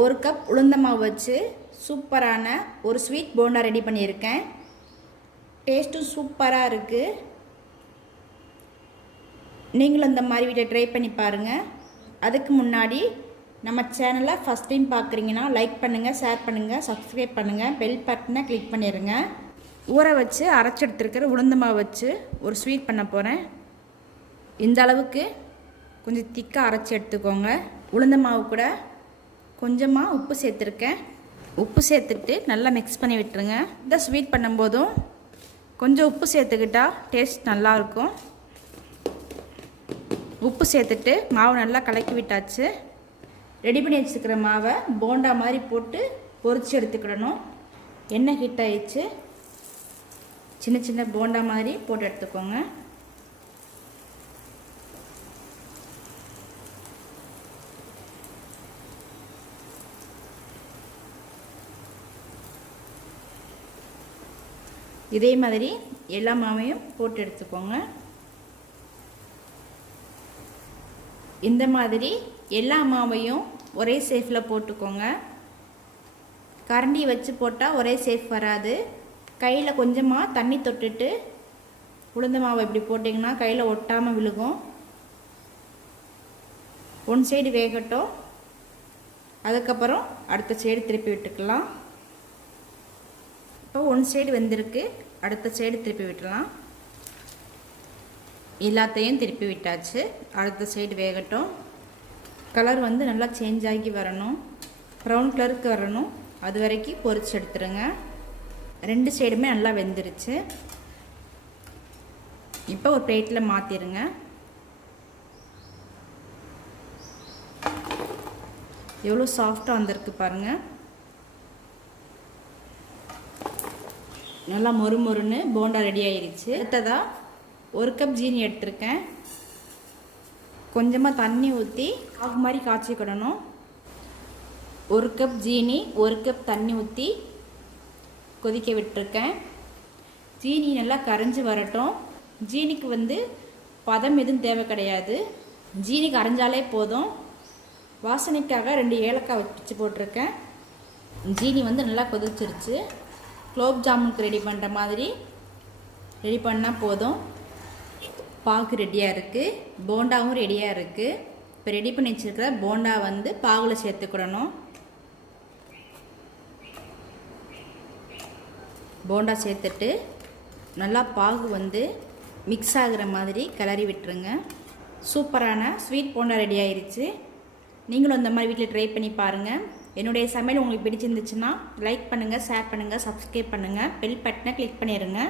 1 cup உளுந்த மாவு வச்சு சூப்பரான ஒரு ஸ்வீட் போண்டா ரெடி பண்ணியிருக்கேன். டேஸ்ட்டும் சூப்பராக இருக்குது. நீங்களும் இந்த மாதிரி வீட்டை ட்ரை பண்ணி பாருங்கள். அதுக்கு முன்னாடி நம்ம சேனலை ஃபஸ்ட் டைம் பார்க்குறீங்கன்னா லைக் பண்ணுங்கள், ஷேர் பண்ணுங்கள், சப்ஸ்கிரைப் பண்ணுங்கள், பெல் பட்டனை கிளிக் பண்ணிடுங்க. ஊற வச்சு அரைச்சி எடுத்துருக்கிற உளுந்த மாவு வச்சு ஒரு ஸ்வீட் பண்ண போகிறேன். இந்த அளவுக்கு கொஞ்சம் திக்காக அரைச்சி எடுத்துக்கோங்க. உளுந்த மாவு கூட கொஞ்சமாக உப்பு சேர்த்துருக்கேன். உப்பு சேர்த்துட்டு நல்லா மிக்ஸ் பண்ணி விட்டுருங்க. இந்த ஸ்வீட் பண்ணும்போதும் கொஞ்சம் உப்பு சேர்த்துக்கிட்டால் டேஸ்ட் நல்லாயிருக்கும். உப்பு சேர்த்துட்டு மாவு நல்லா கலக்கி விட்டாச்சு. ரெடி பண்ணி வச்சுக்கிற மாவை போண்டா மாதிரி போட்டு பொரிச்சு எடுத்துக்கிடணும். எண்ணெய் ஹீட் ஆயிடுச்சு. சின்ன சின்ன போண்டா மாதிரி போட்டு எடுத்துக்கோங்க. இதே மாதிரி எல்லா மாவையும் போட்டு எடுத்துக்கோங்க. இந்த மாதிரி எல்லா மாவையும் ஒரே சேஃபில் போட்டுக்கோங்க. கரண்டி வச்சு போட்டால் ஒரே சேஃப் வராது. கையில் கொஞ்சமாக தண்ணி தொட்டுட்டு உளுந்த மாவை இப்படி போட்டிங்கன்னா கையில் ஒட்டாமல் விழுகும். ஒன் சைடு வேகட்டும். அதுக்கப்புறம் அடுத்த சைடு திருப்பி விட்டுக்கலாம். இப்போ ஒன் சைடு வெந்திருக்கு. அடுத்த சைடு திருப்பி விட்டுலாம். எல்லாத்தையும் திருப்பி விட்டாச்சு. அடுத்த சைடு வேகட்டும். கலர் வந்து நல்லா சேஞ்ச் ஆகி வரணும். ப்ரௌன் கலருக்கு வரணும். அது வரைக்கும் பொரிச்சு எடுத்துருங்க. ரெண்டு சைடுமே நல்லா வெந்துருச்சு. இப்போ ஒரு பிளேட்டில் மாற்றிடுங்க. எவ்வளோ சாஃப்டாக வந்திருக்கு பாருங்கள். நல்லா மொறு மொறுன்னு போண்டா ரெடி ஆயிடுச்சு. அடுத்ததாக 1 கப் ஜீனி எடுத்திருக்கேன். கொஞ்சமாக தண்ணி ஊற்றி ஆகு மாதிரி காய்ச்சிக்கிடணும். 1 கப் ஜீனி 1 கப் தண்ணி ஊற்றி கொதிக்க விட்டுருக்கேன். ஜீனி நல்லா கரைஞ்சி வரட்டும். ஜீனிக்கு வந்து பதம் எதுவும் தேவை கிடையாது. ஜீனி கரைஞ்சாலே போதும். வாசனைக்காக 2 ஏலக்காய் வச்சு போட்டிருக்கேன். ஜீனி வந்து நல்லா கொதிச்சிருச்சு. குலோப் ஜாமுனுக்கு ரெடி பண்ணுற மாதிரி ரெடி பண்ணால் போதும். பாகு ரெடியாக இருக்குது. போண்டாவும் ரெடியாக இருக்குது. இப்போ ரெடி பண்ணி வச்சுருக்கிற போண்டா வந்து பாகில் சேர்த்துக்கிடணும். போண்டா சேர்த்துட்டு நல்லா பாகு வந்து மிக்ஸ் ஆகிற மாதிரி கிளறி விட்டுருங்க. சூப்பரான ஸ்வீட் போண்டா ரெடி ஆயிடுச்சு. நீங்களும் இந்த மாதிரி வீட்டில் ட்ரை பண்ணி பாருங்கள். என்னுடைய சமையல் உங்களுக்கு பிடிச்சிருந்துச்சுன்னா லைக் பண்ணுங்கள், ஷேர் பண்ணுங்கள், சப்ஸ்கிரைப் பண்ணுங்கள், பெல் பட்டனை கிளிக் பண்ணிடுங்க.